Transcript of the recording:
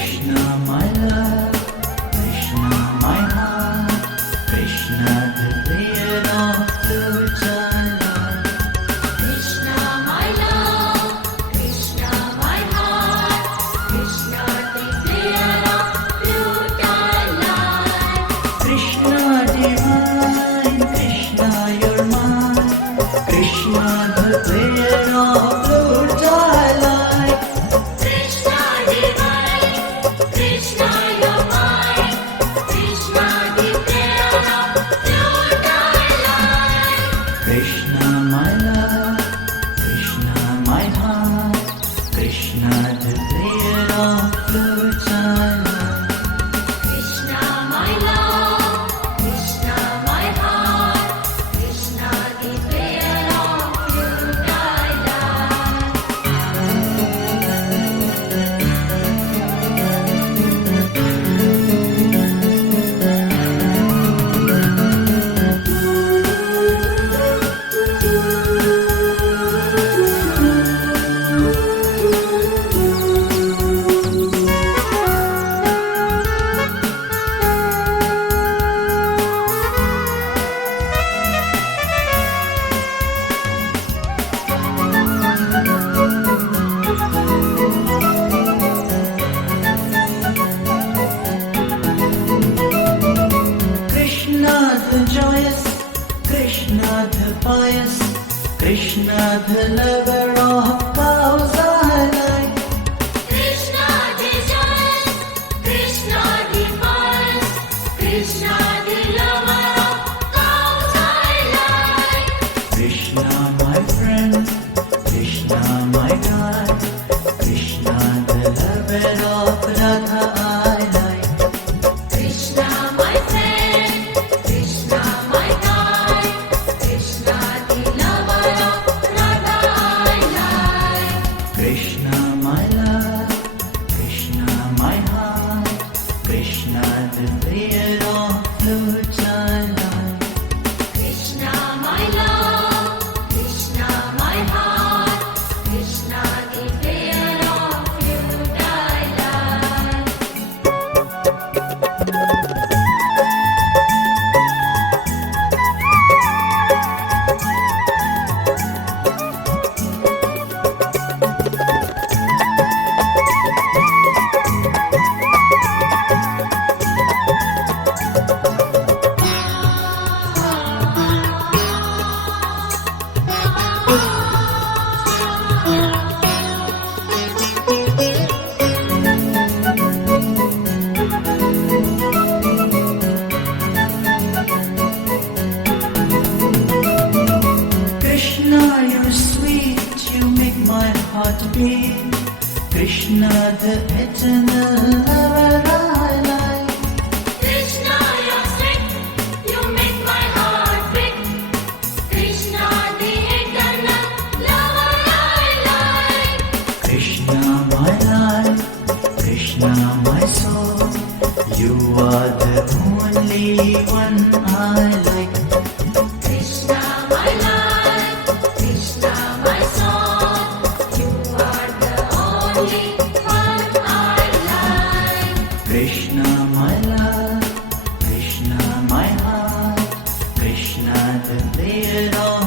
Krishna, my love, Krishna, my heart, Krishna, the beard of flute I love. Krishna, my love, Krishna, my heart, Krishna, the player of flute I love. Krishna divine, Krishna you're mine, Krishna the player of flute I like. Krishna divine, Krishna you're mine, Krishna the player of flute I like. Krishna my love, Krishna my heart, Krishna the player of flute I like. Krishna, my love, Krishna, my heart, Krishna, the player of flute I love. Krishna the joyous, Krishna the pious, Krishna the lover of cows I like. Krishna the joyous, Krishna the pious, Krishna the lover of cows I like. Krishna my friend, Krishna my guide, Krishna the lover of Radha I like. Krishna, my friend, Krishna, my guide, Krishna the lover of Radha I like. Krishna my love, Krishna my heart, Krishna the player of flute I like. Krishna, my love, Krishna, my heart, Krishna the player of flute I like. Krishna, you're sweet, you make my heart beat. Krishna, the eternal lover I like. Krishna, you're sweet, you make my heart beat. Krishna, the eternal lover I like. Krishna, my life, Krishna, my soul. You are the only one I like. Krishna, my life, Krishna, my soul. You are the only one I like. Krishna, my love, Krishna, my heart, Krishna, the player of